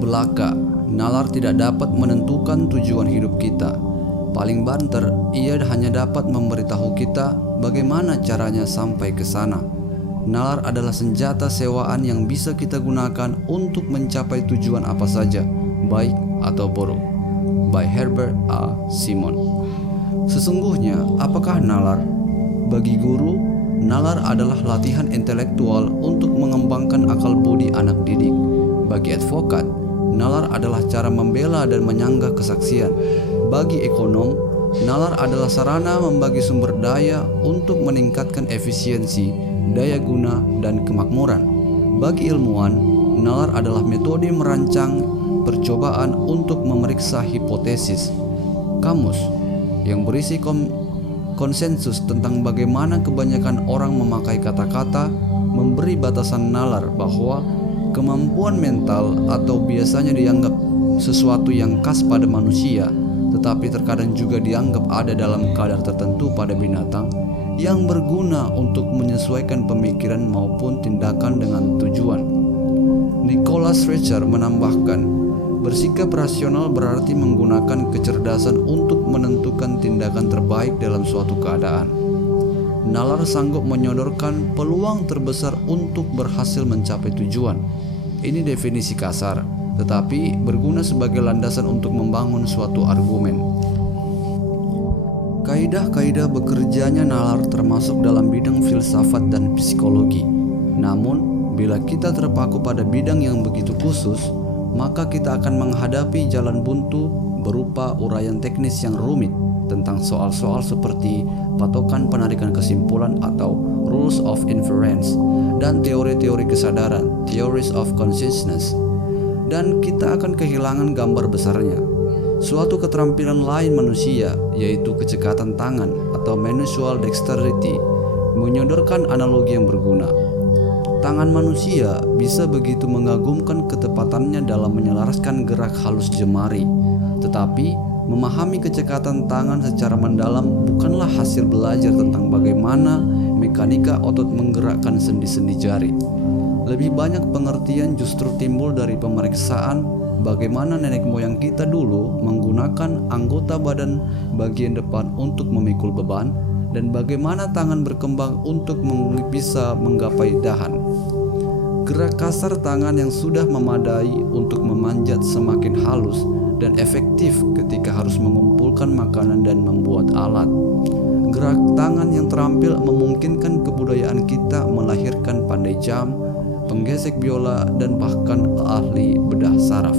belaka. Nalar tidak dapat menentukan tujuan hidup kita. Paling banter, ia hanya dapat memberitahu kita bagaimana caranya sampai ke sana. Nalar adalah senjata sewaan yang bisa kita gunakan untuk mencapai tujuan apa saja, baik atau buruk. By Herbert A. Simon. Sesungguhnya, apakah nalar? Bagi guru, nalar adalah latihan intelektual untuk mengembangkan akal budi anak didik. Bagi advokat, nalar adalah cara membela dan menyanggah kesaksian. Bagi ekonom, nalar adalah sarana membagi sumber daya untuk meningkatkan efisiensi, daya guna, dan kemakmuran. Bagi ilmuwan, nalar adalah metode merancang percobaan untuk memeriksa hipotesis. Kamus yang berisi konsensus tentang bagaimana kebanyakan orang memakai kata-kata memberi batasan nalar bahwa kemampuan mental atau biasanya dianggap sesuatu yang khas pada manusia, tetapi terkadang juga dianggap ada dalam kadar tertentu pada binatang yang berguna untuk menyesuaikan pemikiran maupun tindakan dengan tujuan. Nicholas Richter menambahkan, bersikap rasional berarti menggunakan kecerdasan untuk menentukan tindakan terbaik dalam suatu keadaan. Nalar sanggup menyodorkan peluang terbesar untuk berhasil mencapai tujuan. Ini definisi kasar, tetapi berguna sebagai landasan untuk membangun suatu argumen. Kaidah-kaidah bekerjanya nalar termasuk dalam bidang filsafat dan psikologi. Namun, bila kita terpaku pada bidang yang begitu khusus, maka kita akan menghadapi jalan buntu berupa uraian teknis yang rumit tentang soal-soal seperti patokan penarikan kesimpulan atau rules of inference dan teori-teori kesadaran, theories of consciousness, dan kita akan kehilangan gambar besarnya. Suatu keterampilan lain manusia, yaitu kecekatan tangan atau manual dexterity, menyodorkan analogi yang berguna. Tangan manusia bisa begitu mengagumkan ketepatannya dalam menyelaraskan gerak halus jemari, tetapi memahami kecekatan tangan secara mendalam bukanlah hasil belajar tentang bagaimana mekanika otot menggerakkan sendi-sendi jari. Lebih banyak pengertian justru timbul dari pemeriksaan bagaimana nenek moyang kita dulu menggunakan anggota badan bagian depan untuk memikul beban, dan bagaimana tangan berkembang untuk bisa menggapai dahan. Gerak kasar tangan yang sudah memadai untuk memanjat semakin halus dan efektif ketika harus mengumpulkan makanan dan membuat alat. Gerak tangan yang terampil memungkinkan kebudayaan kita melahirkan pandai jam, penggesek biola, dan bahkan ahli bedah saraf.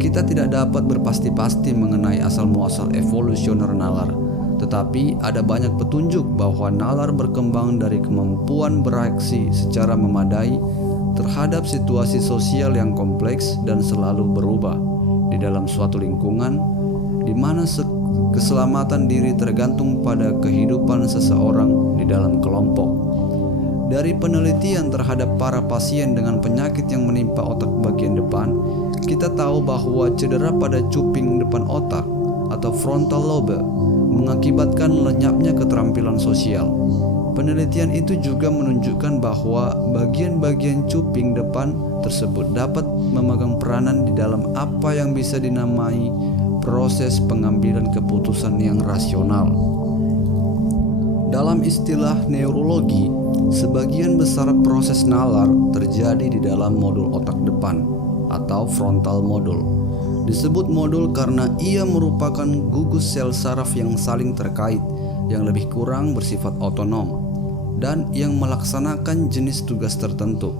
Kita tidak dapat berpasti-pasti mengenai asal-muasal evolusioner nalar, tetapi ada banyak petunjuk bahwa nalar berkembang dari kemampuan bereaksi secara memadai terhadap situasi sosial yang kompleks dan selalu berubah di dalam suatu lingkungan di mana keselamatan diri tergantung pada kehidupan seseorang di dalam kelompok. Dari penelitian terhadap para pasien dengan penyakit yang menimpa otak bagian depan, kita tahu bahwa cedera pada cuping depan otak atau frontal lobe mengakibatkan lenyapnya keterampilan sosial. Penelitian itu juga menunjukkan bahwa bagian-bagian cuping depan tersebut dapat memegang peranan di dalam apa yang bisa dinamai proses pengambilan keputusan yang rasional. Dalam istilah neurologi, sebagian besar proses nalar terjadi di dalam modul otak depan atau frontal modul. Disebut modul karena ia merupakan gugus sel saraf yang saling terkait, yang lebih kurang bersifat otonom, dan yang melaksanakan jenis tugas tertentu.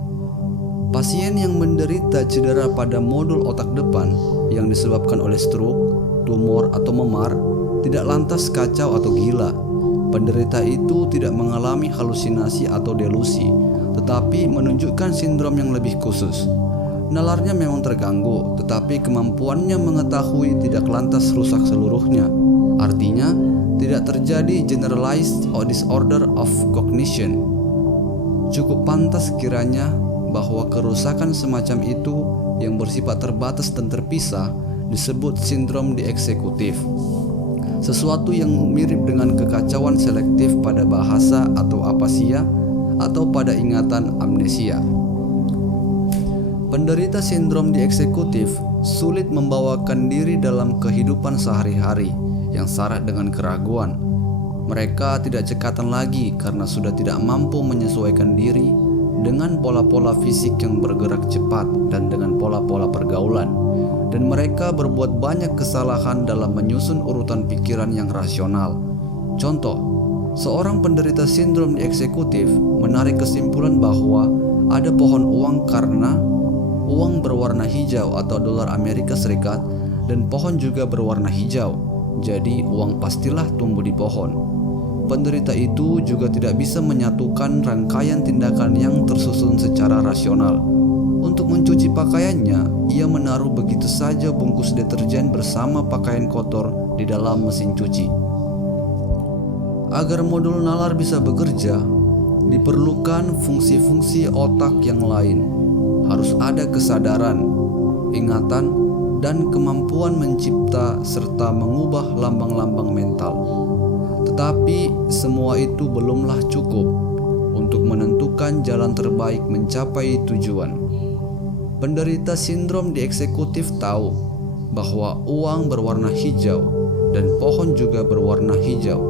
Pasien yang menderita cedera pada modul otak depan yang disebabkan oleh stroke, tumor, atau memar tidak lantas kacau atau gila. Penderita itu tidak mengalami halusinasi atau delusi, tetapi menunjukkan sindrom yang lebih khusus. Nalarnya memang terganggu, tetapi kemampuannya mengetahui tidak lantas rusak seluruhnya. Artinya, tidak terjadi generalized disorder of cognition. Cukup pantas kiranya bahwa kerusakan semacam itu yang bersifat terbatas dan terpisah disebut sindrom dieksekutif. Sesuatu yang mirip dengan kekacauan selektif pada bahasa atau apasia, atau pada ingatan amnesia. Penderita sindrom dieksekutif sulit membawakan diri dalam kehidupan sehari-hari yang syarat dengan keraguan. Mereka tidak cekatan lagi karena sudah tidak mampu menyesuaikan diri dengan pola-pola fisik yang bergerak cepat dan dengan pola-pola pergaulan. Dan mereka berbuat banyak kesalahan dalam menyusun urutan pikiran yang rasional. Contoh, seorang penderita sindrom dieksekutif menarik kesimpulan bahwa ada pohon uang karena uang berwarna hijau atau dolar Amerika Serikat dan pohon juga berwarna hijau. Jadi uang pastilah tumbuh di pohon. Penderita itu juga tidak bisa menyatukan rangkaian tindakan yang tersusun secara rasional. Untuk mencuci pakaiannya, ia menaruh begitu saja bungkus deterjen bersama pakaian kotor di dalam mesin cuci. Agar modul nalar bisa bekerja, diperlukan fungsi-fungsi otak yang lain. Harus ada kesadaran, ingatan, dan kemampuan mencipta serta mengubah lambang-lambang mental. Tetapi semua itu belumlah cukup untuk menentukan jalan terbaik mencapai tujuan. Penderita sindrom dieksekutif tahu bahwa uang berwarna hijau dan pohon juga berwarna hijau.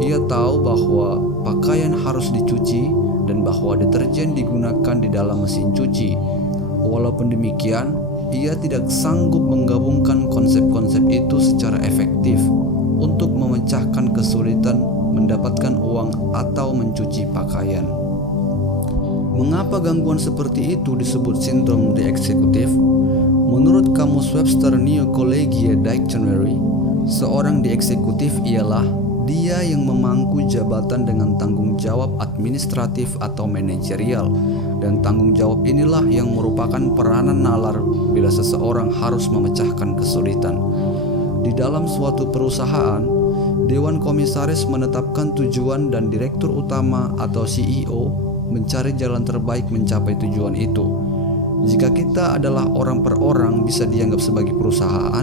Ia tahu bahwa pakaian harus dicuci dan bahwa deterjen digunakan di dalam mesin cuci. Walaupun demikian, ia tidak sanggup menggabungkan konsep-konsep itu secara efektif untuk memecahkan kesulitan mendapatkan uang atau mencuci pakaian. Mengapa gangguan seperti itu disebut sindrom dieksekutif? Menurut Kamus Webster New Collegiate Dictionary, seorang dieksekutif ialah dia yang memangku jabatan dengan tanggung jawab administratif atau manajerial, dan tanggung jawab inilah yang merupakan peranan nalar bila seseorang harus memecahkan kesulitan. Di dalam suatu perusahaan, Dewan Komisaris menetapkan tujuan dan Direktur Utama atau CEO mencari jalan terbaik mencapai tujuan itu. Jika kita adalah orang per orang bisa dianggap sebagai perusahaan,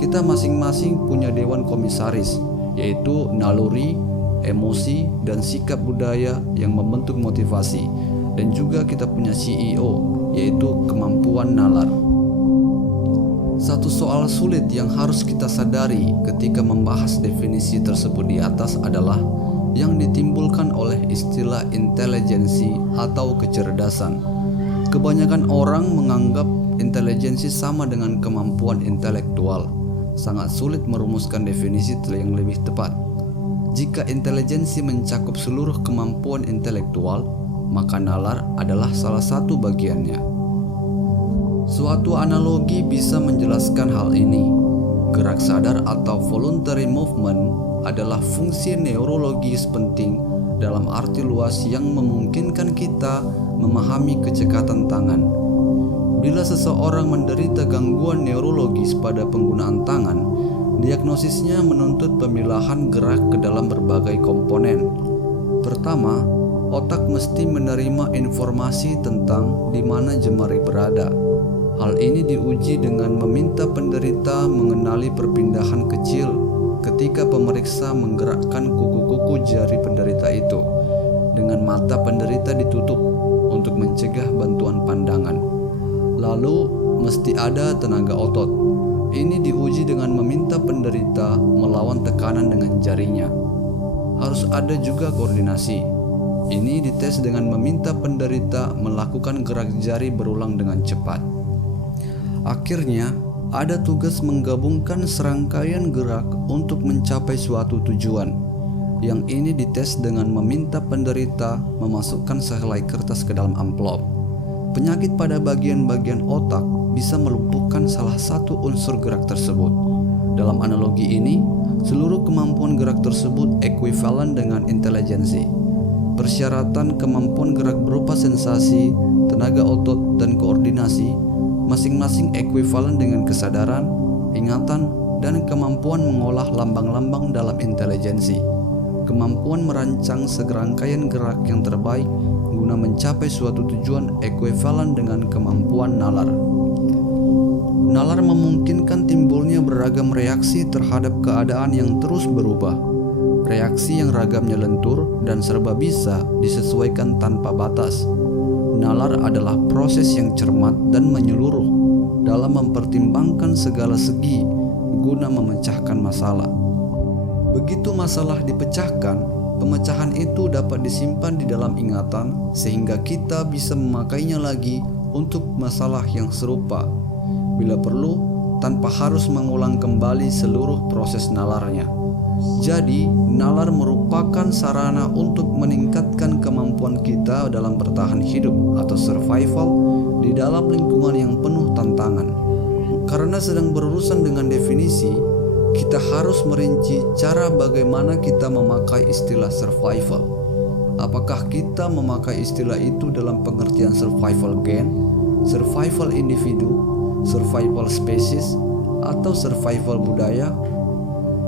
kita masing-masing punya Dewan Komisaris, yaitu naluri, emosi, dan sikap budaya yang membentuk motivasi. Dan juga kita punya CEO, yaitu kemampuan nalar. Satu soal sulit yang harus kita sadari ketika membahas definisi tersebut di atas adalah yang ditimbulkan oleh istilah intelijensi atau kecerdasan. Kebanyakan orang menganggap intelijensi sama dengan kemampuan intelektual. Sangat sulit merumuskan definisi yang lebih tepat. Jika intelijensi mencakup seluruh kemampuan intelektual, maka nalar adalah salah satu bagiannya. Suatu analogi bisa menjelaskan hal ini. Gerak sadar atau voluntary movement adalah fungsi neurologis penting dalam arti luas yang memungkinkan kita memahami kecekatan tangan. Bila seseorang menderita gangguan neurologis pada penggunaan tangan, diagnosisnya menuntut pemilahan gerak ke dalam berbagai komponen. Pertama, otak mesti menerima informasi tentang di mana jemari berada. Hal ini diuji dengan meminta penderita mengenali perpindahan kecil ketika pemeriksa menggerakkan kuku-kuku jari penderita itu. Dengan mata penderita ditutup untuk mencegah bantuan pandangan. Lalu mesti ada tenaga otot. Ini diuji dengan meminta penderita melawan tekanan dengan jarinya. Harus ada juga koordinasi. Ini dites dengan meminta penderita melakukan gerak jari berulang dengan cepat. Akhirnya, ada tugas menggabungkan serangkaian gerak untuk mencapai suatu tujuan. Yang ini dites dengan meminta penderita memasukkan sehelai kertas ke dalam amplop. Penyakit pada bagian-bagian otak bisa melumpuhkan salah satu unsur gerak tersebut. Dalam analogi ini, seluruh kemampuan gerak tersebut ekuivalen dengan intelijensi. Persyaratan kemampuan gerak berupa sensasi, tenaga otot, dan koordinasi masing-masing ekuivalen dengan kesadaran, ingatan, dan kemampuan mengolah lambang-lambang dalam intelijensi. Kemampuan merancang serangkaian gerak yang terbaik guna mencapai suatu tujuan ekuivalen dengan kemampuan nalar. Nalar memungkinkan timbulnya beragam reaksi terhadap keadaan yang terus berubah. Reaksi yang ragamnya lentur dan serba bisa disesuaikan tanpa batas. Nalar adalah proses yang cermat dan menyeluruh dalam mempertimbangkan segala segi guna memecahkan masalah. Begitu masalah dipecahkan, pemecahan itu dapat disimpan di dalam ingatan sehingga kita bisa memakainya lagi untuk masalah yang serupa, bila perlu tanpa harus mengulang kembali seluruh proses nalarnya. Jadi, nalar merupakan sarana untuk meningkatkan kemampuan kita dalam bertahan hidup atau survival di dalam lingkungan yang penuh tantangan. Karena sedang berurusan dengan definisi, kita harus merinci cara bagaimana kita memakai istilah survival. Apakah kita memakai istilah itu dalam pengertian survival gen, survival individu, survival species, atau survival budaya?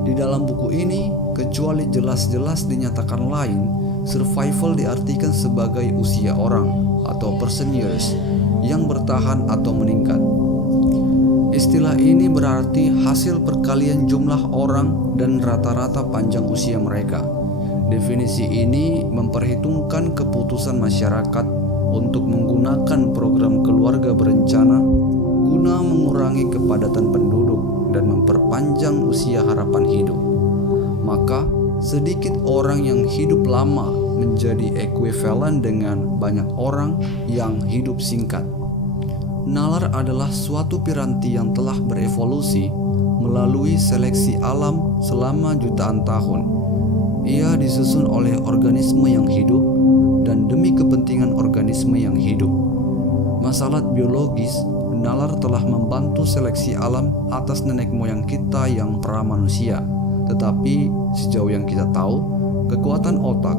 Di dalam buku ini, kecuali jelas-jelas dinyatakan lain, survival diartikan sebagai usia orang atau person years yang bertahan atau meningkat. Istilah ini berarti hasil perkalian jumlah orang dan rata-rata panjang usia mereka. Definisi ini memperhitungkan keputusan masyarakat untuk menggunakan program keluarga berencana guna mengurangi kepadatan penduduk dan memperpanjang usia harapan hidup. Maka, sedikit orang yang hidup lama menjadi ekuivalen dengan banyak orang yang hidup singkat. Nalar adalah suatu piranti yang telah berevolusi melalui seleksi alam selama jutaan tahun. Ia disusun oleh organisme yang hidup dan demi kepentingan organisme yang hidup. Masalah biologis, nalar telah membantu seleksi alam atas nenek moyang kita yang pra-manusia. Tetapi sejauh yang kita tahu, kekuatan otak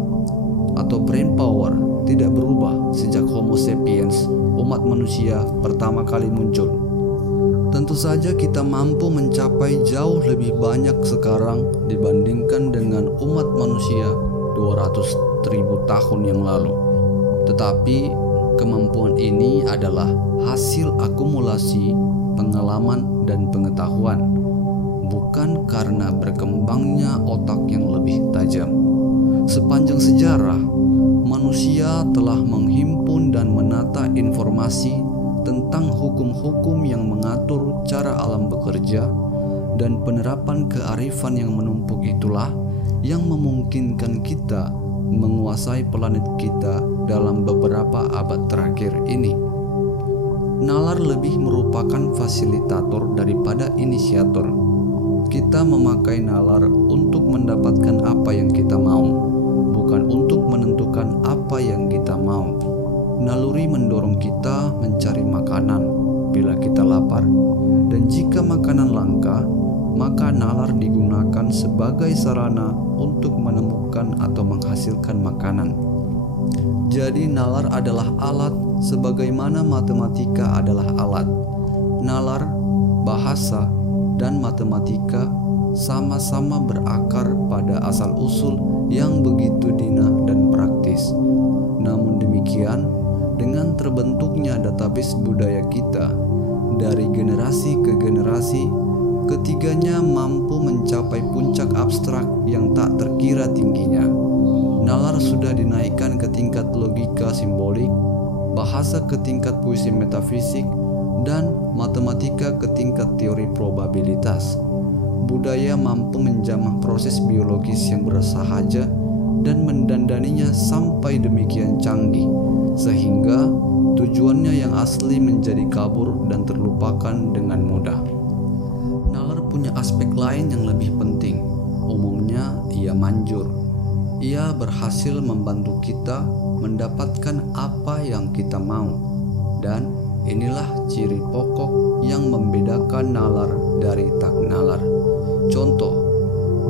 atau brain power tidak berubah sejak Homo sapiens, umat manusia, pertama kali muncul. Tentu saja kita mampu mencapai jauh lebih banyak sekarang dibandingkan dengan umat manusia 200.000 tahun yang lalu. Tetapi kemampuan ini adalah hasil akumulasi pengalaman dan pengetahuan, bukan karena berkembangnya otak yang lebih tajam. Sepanjang sejarah, manusia telah menghimpun dan menata informasi tentang hukum-hukum yang mengatur cara alam bekerja, dan penerapan kearifan yang menumpuk itulah yang memungkinkan kita menguasai planet kita dalam beberapa abad terakhir ini. Nalar lebih merupakan fasilitator daripada inisiator. Kita memakai nalar untuk mendapatkan apa yang kita mau, bukan untuk menentukan apa yang kita mau. Naluri mendorong kita mencari makanan bila kita lapar, dan jika makanan langka, maka nalar digunakan sebagai sarana untuk menemukan atau menghasilkan makanan. Jadi nalar adalah alat sebagaimana matematika adalah alat. Nalar, bahasa, dan matematika sama-sama berakar pada asal-usul yang begitu dina dan praktis. Namun demikian, dengan terbentuknya database budaya kita dari generasi ke generasi, ketiganya mampu mencapai puncak abstrak yang tak terkira tingginya. Nalar sudah dinaikkan ke tingkat logika simbolik, bahasa ke tingkat puisi metafisik, dan matematika ke tingkat teori probabilitas. Budaya mampu menjamah proses biologis yang bersahaja dan mendandaninya sampai demikian canggih, sehingga tujuannya yang asli menjadi kabur dan terlupakan dengan mudah. Nalar punya aspek lain yang lebih penting. Umumnya ia manjur. Ia berhasil membantu kita mendapatkan apa yang kita mau, dan inilah ciri pokok yang membedakan nalar dari tak nalar. Contoh,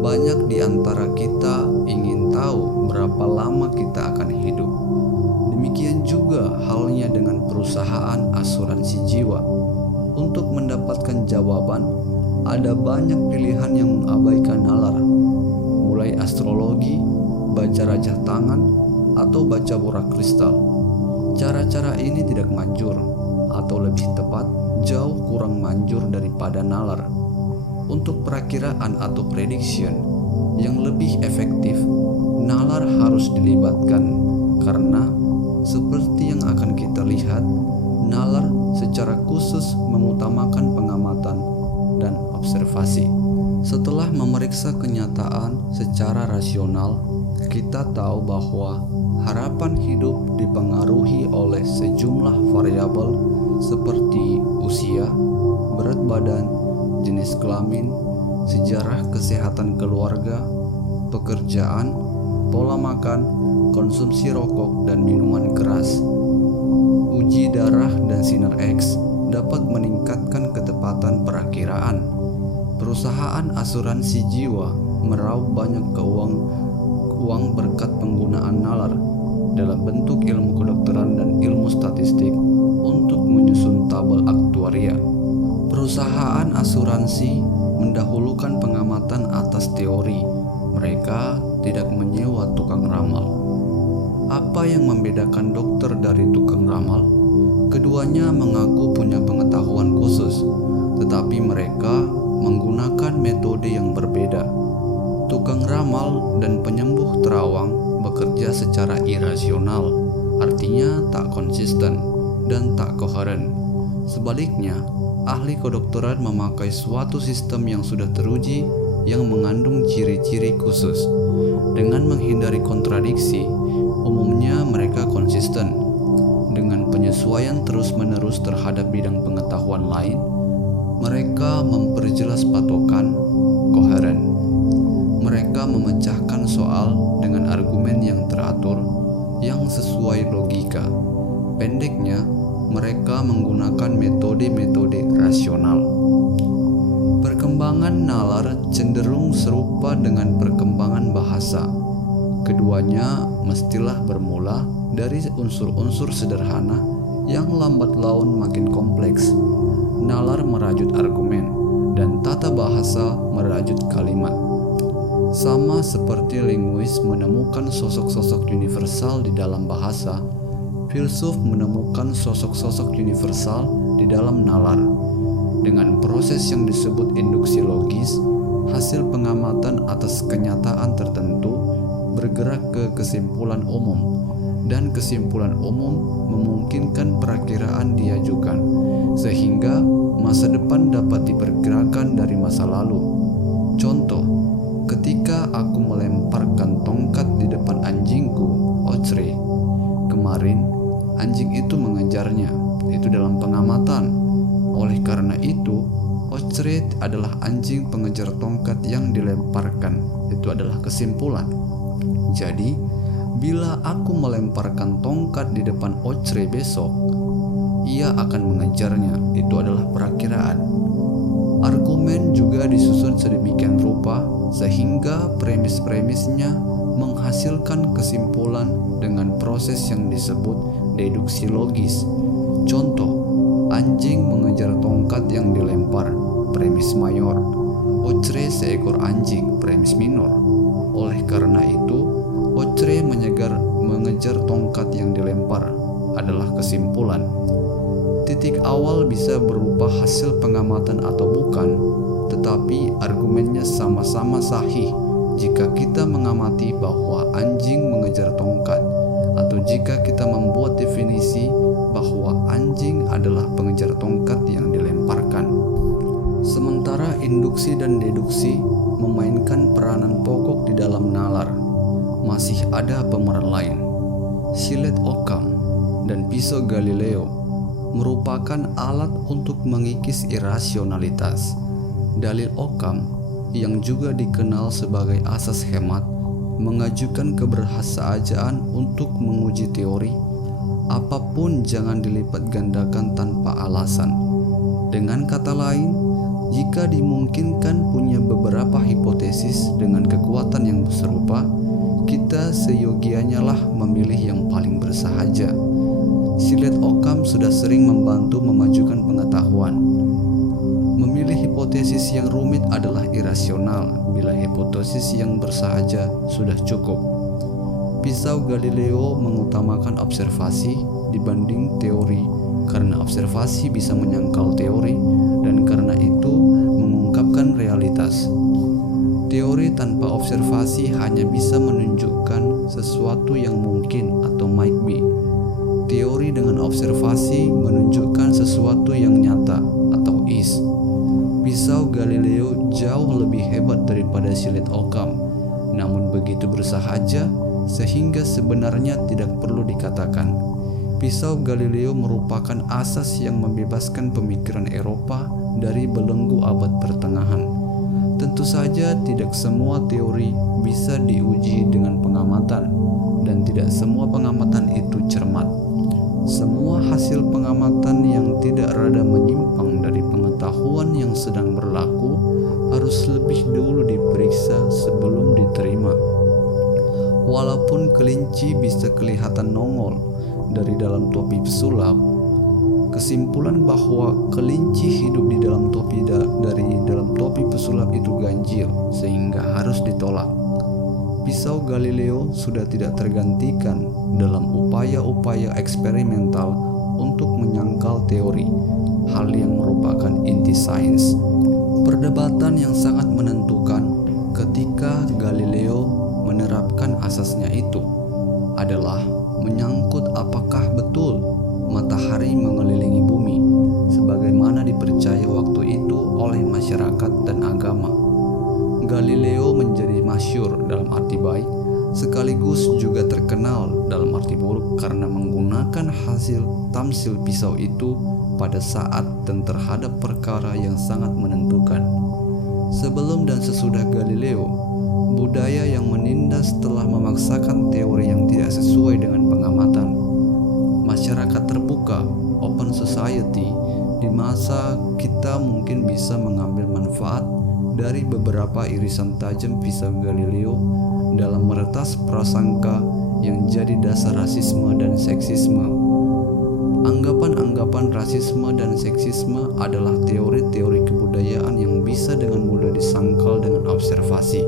banyak di antara kita ingin tahu berapa lama kita akan hidup. Demikian juga halnya dengan perusahaan asuransi jiwa. Untuk mendapatkan jawaban, ada banyak pilihan yang mengabaikan nalar, mulai astrologi, baca rajah tangan, atau baca borak kristal. Cara-cara ini tidak manjur, atau lebih tepat, jauh kurang manjur daripada nalar. Untuk perakiraan atau prediction yang lebih efektif, nalar harus dilibatkan, karena seperti yang akan kita melihat, nalar secara khusus mengutamakan pengamatan dan observasi. Setelah memeriksa kenyataan secara rasional, kita tahu bahwa harapan hidup dipengaruhi oleh sejumlah variabel seperti usia, berat badan, jenis kelamin, sejarah kesehatan keluarga, pekerjaan, pola makan, konsumsi rokok dan minuman keras. Uji darah dan sinar X dapat meningkatkan ketepatan perakiraan. Perusahaan asuransi jiwa meraup banyak uang berkat penggunaan nalar dalam bentuk ilmu kedokteran dan ilmu statistik untuk menyusun tabel aktuaria. Perusahaan asuransi mendahulukan pengamatan atas teori. Mereka tidak menyewa tukang ramal. Apa yang membedakan dokter dari tukang ramal? Keduanya mengaku punya pengetahuan khusus, tetapi mereka menggunakan metode yang berbeda. Tukang ramal dan penyembuh terawang bekerja secara irasional, artinya tak konsisten dan tak koheren. Sebaliknya, ahli kedokteran memakai suatu sistem yang sudah teruji yang mengandung ciri-ciri khusus. Dengan menghindari kontradiksi, umumnya mereka konsisten. Dengan penyesuaian terus-menerus terhadap bidang pengetahuan lain, mereka memperjelas patokan, koheren. Mereka memecahkan soal dengan argumen yang teratur, yang sesuai logika. Pendeknya, mereka menggunakan metode-metode rasional. Perkembangan nalar cenderung serupa dengan perkembangan bahasa. Keduanya mestilah bermula dari unsur-unsur sederhana yang lambat laun makin kompleks. Nalar merajut argumen dan tata bahasa merajut kalimat. Sama seperti linguis menemukan sosok-sosok universal di dalam bahasa, filsuf menemukan sosok-sosok universal di dalam nalar. Dengan proses yang disebut induksi logis, hasil pengamatan atas kenyataan tertentu bergerak ke kesimpulan umum, dan kesimpulan umum memungkinkan perakiraan diajukan, sehingga masa depan dapat diperkirakan dari masa lalu. Contoh, ketika aku melemparkan tongkat di depan anjingku, Ochre, kemarin anjing itu mengejarnya. Itu dalam pengamatan. Oleh karena itu, Ochre adalah anjing pengejar tongkat yang dilemparkan. Itu adalah kesimpulan. Jadi, bila aku melemparkan tongkat di depan Ochre besok, ia akan mengejarnya. Itu adalah perakiraan. Argumen juga disusun sedemikian rupa sehingga premis-premisnya menghasilkan kesimpulan dengan proses yang disebut deduksi logis. Contoh, anjing mengejar tongkat yang dilempar, premis mayor. Ochre seekor anjing, premis minor. Oleh karena itu, Ochre mengejar tongkat yang dilempar adalah kesimpulan. Titik awal bisa berupa hasil pengamatan atau bukan, tetapi argumennya sama-sama sahih jika kita mengamati bahwa anjing mengejar tongkat, atau jika kita membuat definisi bahwa anjing adalah pengejar tongkat yang dilemparkan. Sementara induksi dan deduksi memainkan peranan pokok di dalam nalar, masih ada pemeran lain. Silet Occam dan pisau Galileo merupakan alat untuk mengikis irasionalitas. Dalil Occam, yang juga dikenal sebagai asas hemat, mengajukan keberhasaan untuk menguji teori. Apapun jangan dilipat gandakan tanpa alasan. Dengan kata lain, jika dimungkinkan punya beberapa hipotesis dengan kekuatan yang serupa, kita seyogianya lah memilih yang paling bersahaja. Silet Occam sudah sering membantu memajukan pengetahuan. Memilih hipotesis yang rumit adalah irasional bila hipotesis yang bersahaja sudah cukup. Pisau Galileo mengutamakan observasi dibanding teori karena observasi bisa menyangkal teori dan karena itu mengungkapkan realitas. Teori tanpa observasi hanya bisa menunjukkan sesuatu yang mungkin atau might be. Teori dengan observasi pada silet Occam, namun begitu bersahaja sehingga sebenarnya tidak perlu dikatakan. Pisau Galileo merupakan asas yang membebaskan pemikiran Eropa dari belenggu abad pertengahan. Tentu saja tidak semua teori bisa diuji dengan pengamatan, dan tidak semua pengamatan itu cermat. Semua hasil pengamatan yang tidak rada menyimpang dari pengetahuan yang sedang berlaku harus lebih dulu diperiksa sebelum diterima. Walaupun kelinci bisa kelihatan nongol dari dalam topi pesulap, kesimpulan bahwa kelinci hidup di dalam dari dalam topi pesulap itu ganjil sehingga harus ditolak. Pisau Galileo sudah tidak tergantikan dalam upaya-upaya eksperimental untuk menyangkal teori, hal yang merupakan inti sains. Perdebatan yang sangat menentukan ketika Galileo menerapkan asasnya itu adalah menyangkut apakah betul matahari mengelilingi bumi sebagaimana dipercaya waktu itu oleh masyarakat dan agama. Galileo menjadi masyhur dalam arti baik, sekaligus juga terkenal dalam arti buruk karena menggunakan hasil tamsil pisau itu pada saat dan terhadap perkara yang sangat menentukan. Sebelum dan sesudah Galileo, budaya yang menindas telah memaksakan teori yang tidak sesuai dengan pengamatan. Masyarakat terbuka, open society, di masa kita mungkin bisa mengambil manfaat dari beberapa irisan tajam pisau Galileo dalam meretas prasangka yang jadi dasar rasisme dan seksisme. Anggapan-anggapan rasisme dan seksisme adalah teori-teori kebudayaan yang bisa dengan mudah disangkal dengan observasi.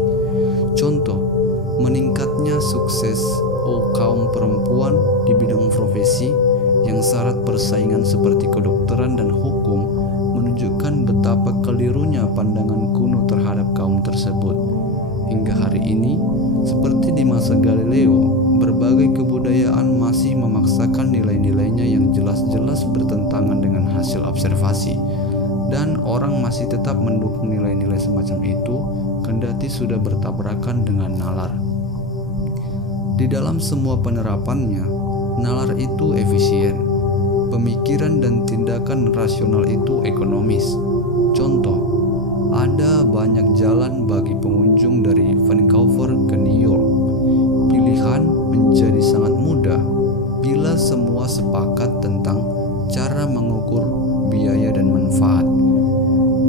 Contoh, meningkatnya sukses kaum perempuan di bidang profesi yang syarat persaingan seperti kedokteran dan hukum menunjukkan betapa kelirunya pandangan kuno terhadap kaum tersebut. Hingga hari ini, seperti di masa Galileo, berbagai kebudayaan masih memaksakan nilai-nilainya yang jelas-jelas bertentangan dengan hasil observasi, dan orang masih tetap mendukung nilai-nilai semacam itu kendati sudah bertabrakan dengan nalar. Di dalam semua penerapannya, nalar itu efisien. Pemikiran dan tindakan rasional itu ekonomis. Contoh, ada banyak jalan bagi pengunjung dari Vancouver ke New York. Pilihan menjadi sangat mudah bila semua sepakat tentang cara mengukur biaya dan manfaat.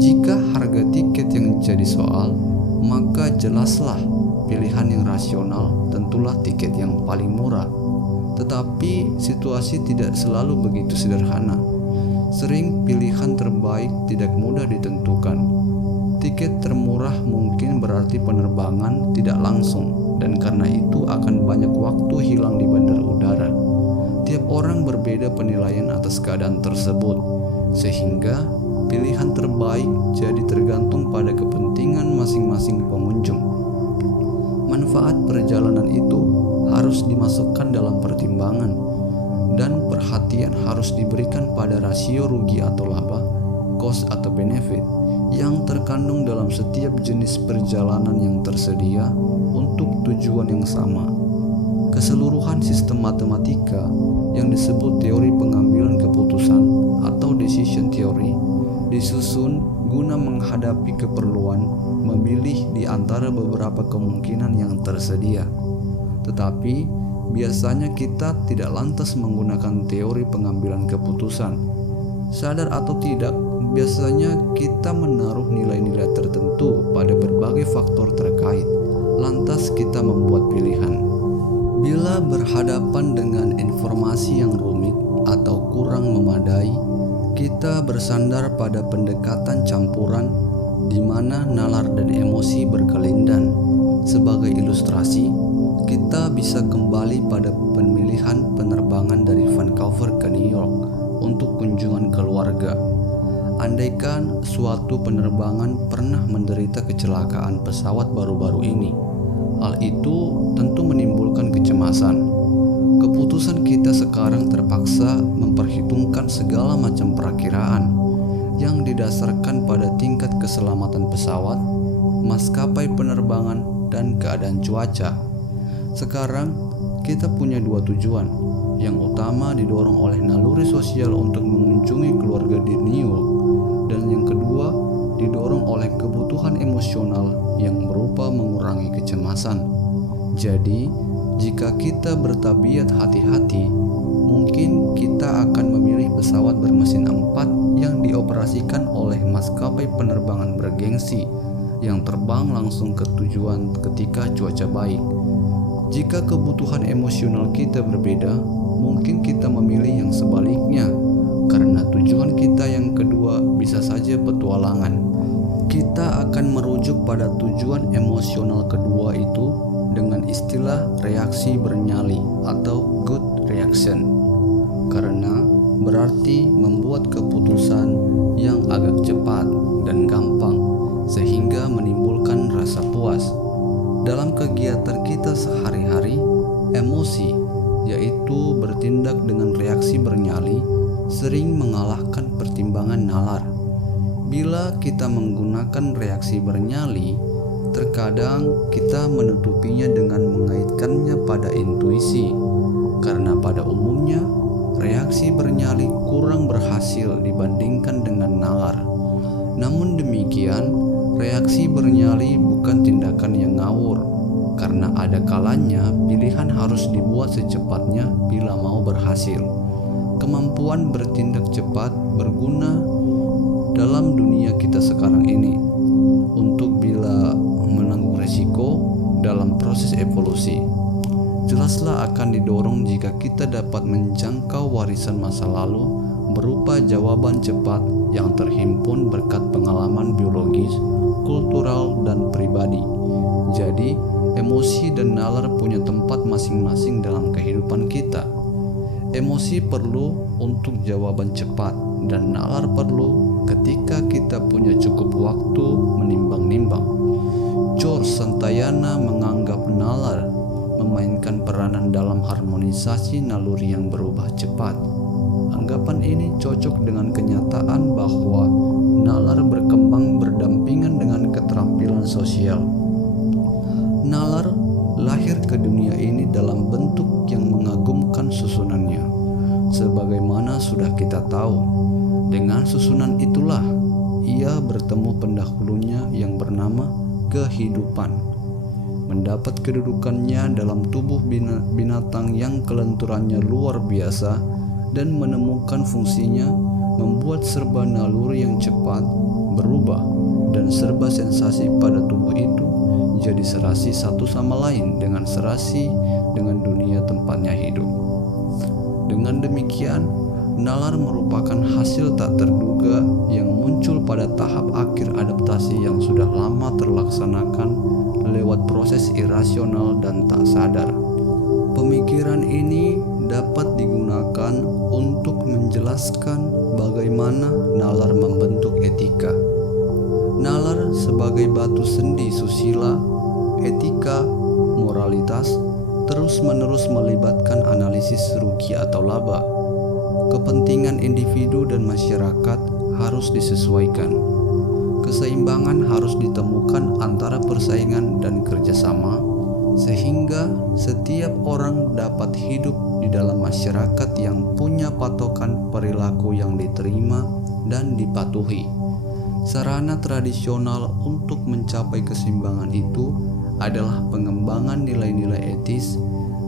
Jika harga tiket yang jadi soal, maka jelaslah pilihan yang rasional tentulah tiket yang paling murah. Tetapi situasi tidak selalu begitu sederhana. Sering pilihan terbaik tidak mudah ditentukan. Tiket termurah mungkin berarti penerbangan tidak langsung, dan karena itu akan banyak waktu hilang di bandar udara. Tiap orang berbeda penilaian atas keadaan tersebut, sehingga pilihan terbaik jadi tergantung pada kepentingan masing-masing pengunjung. Manfaat perjalanan itu harus dimasukkan dalam pertimbangan, dan perhatian harus diberikan pada rasio rugi atau laba, cost atau benefit, yang terkandung dalam setiap jenis perjalanan yang tersedia untuk tujuan yang sama. Keseluruhan sistem matematika yang disebut teori pengambilan keputusan atau decision theory disusun guna menghadapi keperluan memilih di antara beberapa kemungkinan yang tersedia. Tetapi biasanya kita tidak lantas menggunakan teori pengambilan keputusan. Sadar atau tidak, biasanya kita menaruh nilai-nilai tertentu pada berbagai faktor terkait, lantas kita membuat pilihan. Bila berhadapan dengan informasi yang rumit atau kurang memadai, kita bersandar pada pendekatan campuran di mana nalar dan emosi berkelindan. Sebagai ilustrasi, kita bisa kembali pada pemilihan penerbangan dari Vancouver ke New York untuk kunjungan keluarga. Andaikan suatu penerbangan pernah menderita kecelakaan pesawat baru-baru ini, hal itu tentu menimbulkan kecemasan. Keputusan kita sekarang terpaksa memperhitungkan segala macam perakiraan yang didasarkan pada tingkat keselamatan pesawat, maskapai penerbangan, dan keadaan cuaca. Sekarang kita punya dua tujuan. Yang utama didorong oleh naluri sosial untuk mengunjungi keluarga di New York, dan yang kedua didorong oleh kebutuhan emosional yang berupa mengurangi kecemasan. Jadi, jika kita bertabiat hati-hati, mungkin kita akan memilih pesawat bermesin 4 yang dioperasikan oleh maskapai penerbangan bergengsi yang terbang langsung ke tujuan ketika cuaca baik. Jika kebutuhan emosional kita berbeda, mungkin kita memilih yang sebaliknya, karena tujuan kita yang kedua bisa saja petualangan. Kita akan merujuk pada tujuan emosional kedua itu dengan istilah reaksi bernyali atau good reaction, karena berarti membuat keputusan yang agak cepat dan gampang sehingga menimbulkan rasa puas. Dalam kegiatan kita sehari-hari, emosi, yaitu bertindak dengan reaksi bernyali, sering mengalahkan pertimbangan nalar. Bila kita menggunakan reaksi bernyali, terkadang kita menutupinya dengan mengaitkannya pada intuisi, karena pada umumnya reaksi bernyali kurang berhasil dibandingkan dengan nalar. Namun demikian, reaksi bernyali bukan tindakan yang ngawur, karena ada kalanya pilihan harus dibuat secepatnya bila mau berhasil. Kemampuan bertindak cepat berguna dalam dunia kita sekarang ini untuk bila menanggung resiko dalam proses evolusi. Jelaslah akan didorong jika kita dapat menjangkau warisan masa lalu berupa jawaban cepat yang terhimpun berkat pengalaman biologis, kultural, dan pribadi. Jadi, emosi dan nalar punya tempat masing-masing dalam kehidupan kita. Emosi perlu untuk jawaban cepat, dan nalar perlu ketika kita punya cukup waktu menimbang-nimbang. George Santayana menganggap nalar memainkan peranan dalam harmonisasi naluri yang berubah cepat. Anggapan ini cocok dengan kenyataan bahwa nalar berkembang berdampingan dengan keterampilan sosial. Nalar lahir ke dunia ini dalam bentuk yang mengagumkan susunannya. Sebagaimana sudah kita tahu, dengan susunan itulah ia bertemu pendahulunya yang bernama kehidupan, mendapat kedudukannya dalam tubuh binatang yang kelenturannya luar biasa, dan menemukan fungsinya membuat serba naluri yang cepat berubah, dan serba sensasi pada tubuh itu jadi serasi satu sama lain dengan serasi dengan dunia tempatnya hidup. Dengan demikian, nalar merupakan hasil tak terduga yang muncul pada tahap akhir adaptasi yang sudah lama terlaksanakan lewat proses irasional dan tak sadar. Pemikiran ini dapat digunakan untuk menjelaskan bagaimana nalar membentuk etika. Nalar sebagai batu sendi susila, etika, moralitas, terus-menerus melibatkan analisis rugi atau laba. Kepentingan individu dan masyarakat harus disesuaikan. Keseimbangan harus ditemukan antara persaingan dan kerjasama, sehingga setiap orang dapat hidup di dalam masyarakat yang punya patokan perilaku yang diterima dan dipatuhi. Sarana tradisional untuk mencapai keseimbangan itu adalah pengembangan nilai-nilai etis,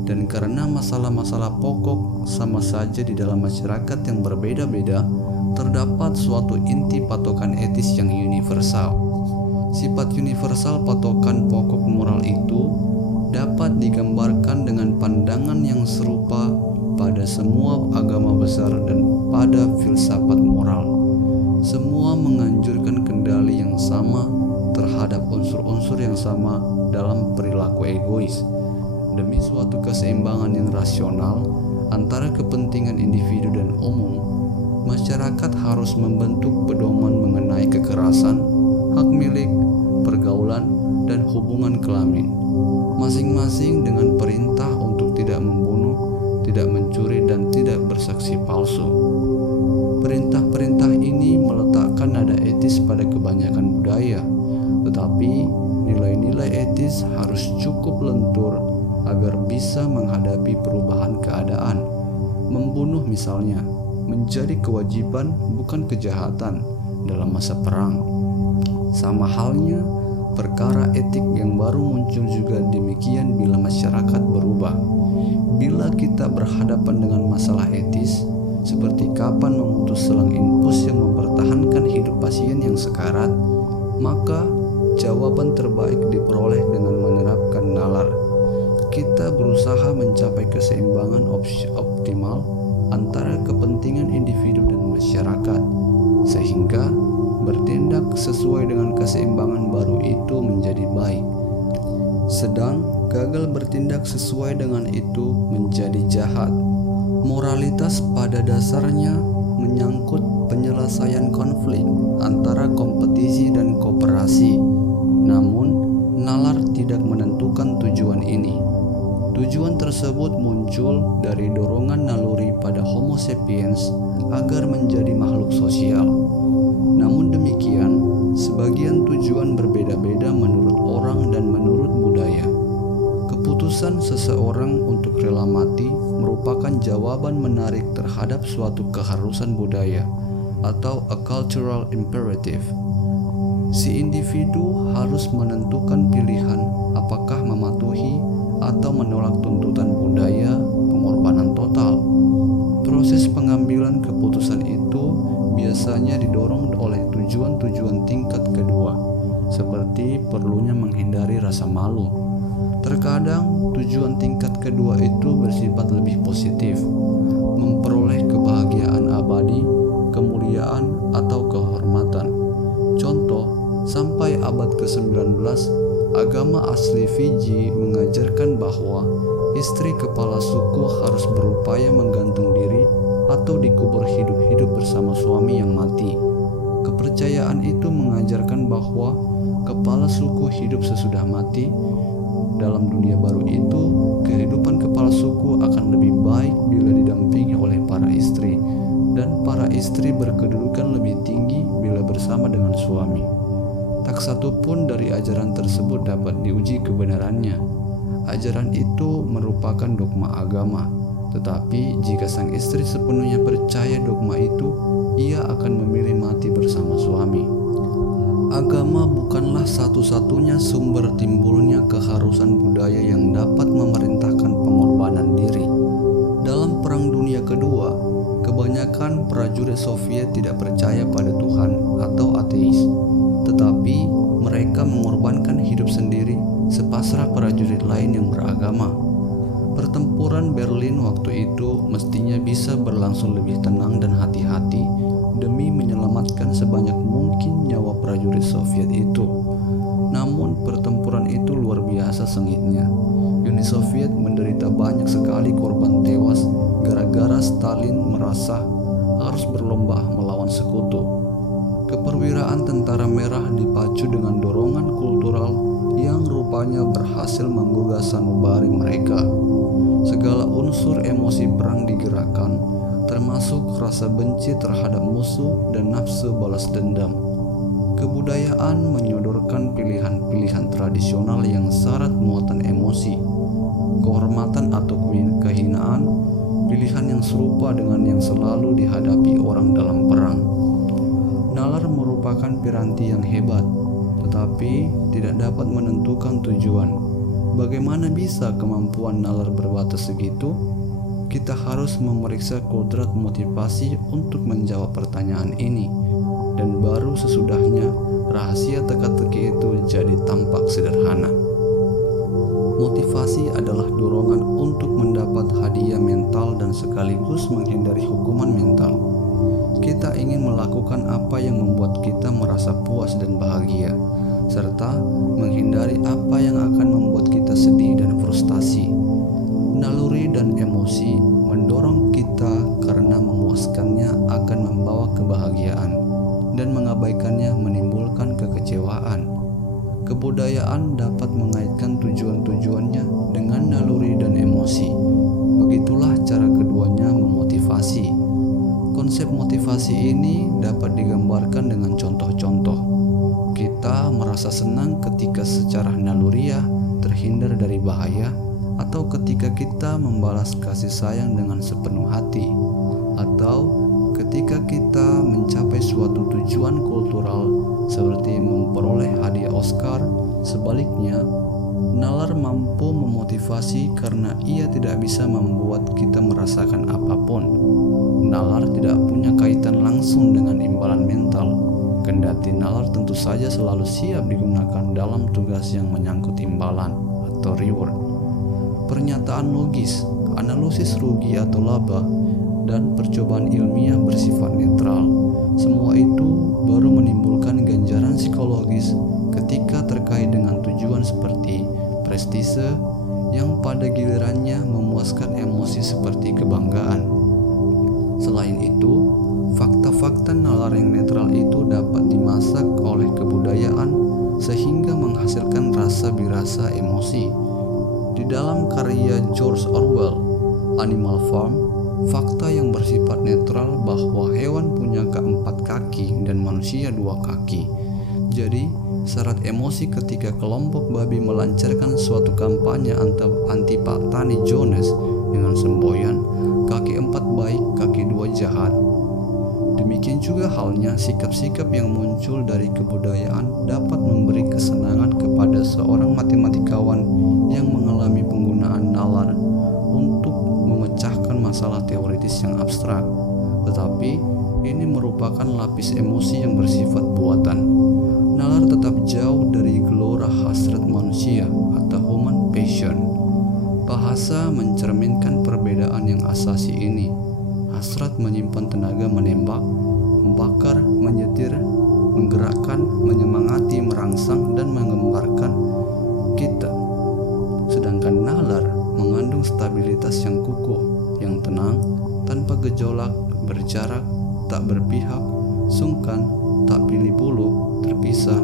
dan karena masalah-masalah pokok sama saja di dalam masyarakat yang berbeda-beda, terdapat suatu inti patokan etis yang universal. Sifat universal patokan pokok moral itu dapat digambarkan dengan pandangan yang serupa pada semua agama besar dan pada filsafat moral. Semua menganjurkan kendali yang sama terhadap unsur-unsur yang sama dalam perilaku egois, demi suatu keseimbangan yang rasional antara kepentingan individu dan umum. Masyarakat harus membentuk pedoman mengenai kekerasan, hak milik, pergaulan, dan hubungan kelamin, masing-masing dengan perintah untuk tidak membunuh, tidak mencuri, dan tidak bersaksi palsu. Perintah-perintah ini meletakkan nada etis pada kebanyakan budaya, tetapi agar bisa menghadapi perubahan keadaan. Membunuh misalnya menjadi kewajiban, bukan kejahatan dalam masa perang. Sama halnya perkara etik yang baru muncul juga demikian bila masyarakat berubah. Bila kita berhadapan dengan masalah etis, seperti kapan memutus selang infus yang mempertahankan hidup pasien yang sekarat, maka jawaban terbaik diperoleh dengan menerapkan nalar. Kita berusaha mencapai keseimbangan optimal antara kepentingan individu dan masyarakat, sehingga bertindak sesuai dengan keseimbangan baru itu menjadi baik. Sedang gagal bertindak sesuai dengan itu menjadi jahat. Moralitas pada dasarnya menyangkut penyelesaian konflik antara kompetisi dan kooperasi. Namun, nalar tidak menentukan tujuan ini. Tujuan tersebut muncul dari dorongan naluri pada Homo sapiens agar menjadi makhluk sosial. Namun demikian, sebagian tujuan berbeda-beda menurut orang dan menurut budaya. Keputusan seseorang untuk rela mati merupakan jawaban menarik terhadap suatu keharusan budaya atau a cultural imperative. Si individu harus menentukan pilihan apakah mematuhi atau menolak tuntutan budaya pengorbanan total. Proses pengambilan keputusan itu biasanya didorong oleh tujuan-tujuan tingkat kedua, seperti perlunya menghindari rasa malu. Terkadang tujuan tingkat kedua itu bersifat lebih positif, memperoleh kebahagiaan abadi, kemuliaan, atau kehormatan. Contoh, sampai abad ke-19, agama asli Fiji mengajarkan bahwa istri kepala suku harus berupaya menggantung diri atau dikubur hidup-hidup bersama suami yang mati. Kepercayaan itu mengajarkan bahwa kepala suku hidup sesudah mati. Dalam dunia baru itu, kehidupan kepala suku akan lebih baik bila didampingi oleh para istri, dan para istri berkedudukan lebih tinggi bila bersama dengan suami. Tak satu pun dari ajaran tersebut dapat diuji kebenarannya. Ajaran itu merupakan dogma agama, tetapi jika sang istri sepenuhnya percaya dogma itu, ia akan memilih mati bersama suami. Agama bukanlah satu-satunya sumber timbulnya keharusan budaya yang dapat memerintahkan pengorbanan diri. Dalam Perang Dunia Kedua, kebanyakan prajurit Soviet tidak percaya pada Tuhan atau ateis, tetapi mereka mengorbankan hidup sendiri sepasrah prajurit lain yang beragama. Pertempuran Berlin waktu itu mestinya bisa berlangsung lebih tenang dan hati-hati demi menyelamatkan sebanyak mungkin nyawa prajurit Soviet itu. Namun pertempuran itu luar biasa sengitnya. Uni Soviet menderita banyak sekali korban tewas gara-gara Stalin merasa harus berlomba melawan sekutu. Keperwiraan tentara merah dipacu dengan dorongan kultural yang rupanya berhasil menggugah sanubari mereka. Segala unsur emosi perang digerakkan, termasuk rasa benci terhadap musuh dan nafsu balas dendam. Kebudayaan menyodorkan pilihan-pilihan tradisional yang syarat muatan emosi, kehormatan atau kehinaan, pilihan yang serupa dengan yang selalu dihadapi orang dalam perang. Nalar merupakan piranti yang hebat, tetapi tidak dapat menentukan tujuan. Bagaimana bisa kemampuan nalar berbatas segitu? Kita harus memeriksa kodrat motivasi untuk menjawab pertanyaan ini, dan baru sesudahnya rahasia teka-teki itu jadi tampak sederhana. Motivasi adalah dorongan untuk mendapat hadiah mental dan sekaligus menghindari hukuman mental. Kita ingin melakukan apa yang membuat kita merasa puas dan bahagia, serta menghindari apa yang akan membuat kita sedih dan frustasi. Naluri dan emosi mendorong kita karena memuaskannya akan membawa kebahagiaan, dan mengabaikannya menimbulkan kekecewaan. Kebudayaan dapat mengaitkan tujuan-tujuannya dengan naluri dan emosi. Begitulah cara keduanya memotivasi. Konsep motivasi ini dapat digambarkan dengan contoh-contoh. Kita merasa senang ketika secara naluriah terhindar dari bahaya atau ketika kita membalas kasih sayang dengan sepenuh hati, atau ketika kita mencapai suatu tujuan kultural seperti memperoleh hadiah Oscar. Sebaliknya, nalar mampu memotivasi karena ia tidak bisa membuat kita merasakan apapun. Nalar tidak punya kaitan langsung dengan imbalan mental, kendati nalar tentu saja selalu siap digunakan dalam tugas yang menyangkut imbalan atau reward. Pernyataan logis, analisis rugi atau laba, dan percobaan ilmiah bersifat netral. Semua itu baru menimbulkan ganjaran psikologis ketika terkait dengan tujuan seperti prestise yang pada gilirannya memuaskan emosi seperti kebanggaan. Selain itu, fakta-fakta nalar yang netral itu dapat dimasak oleh kebudayaan sehingga menghasilkan rasa birasa emosi. Di dalam karya George Orwell, Animal Farm, fakta yang bersifat netral bahwa hewan punya keempat kaki dan manusia 2 kaki. Jadi, syarat emosi ketika kelompok babi melancarkan suatu kampanye anti Pak Tani Jones dengan semboyan kaki 4 baik, kaki 2 jahat. Demikian juga halnya sikap-sikap yang muncul dari kebudayaan dapat memberi kesenangan kepada seorang matematikawan yang mengalami penggunaan nalar untuk memecahkan masalah teoritis yang abstrak. Tetapi ini merupakan lapis emosi yang bersifat buatan. Nalar tetap jauh dari gelora hasrat manusia atau human passion. Bahasa mencerminkan perbedaan yang asasi ini. Hasrat menyimpan tenaga menembak, membakar, menyetir, menggerakkan, menyemangati, merangsang, dan menggembarkan kita. Sedangkan nalar mengandung stabilitas yang kukuh, yang tenang, tanpa gejolak, berjarak, tak berpihak, sungkan, tak pilih bulu, terpisah,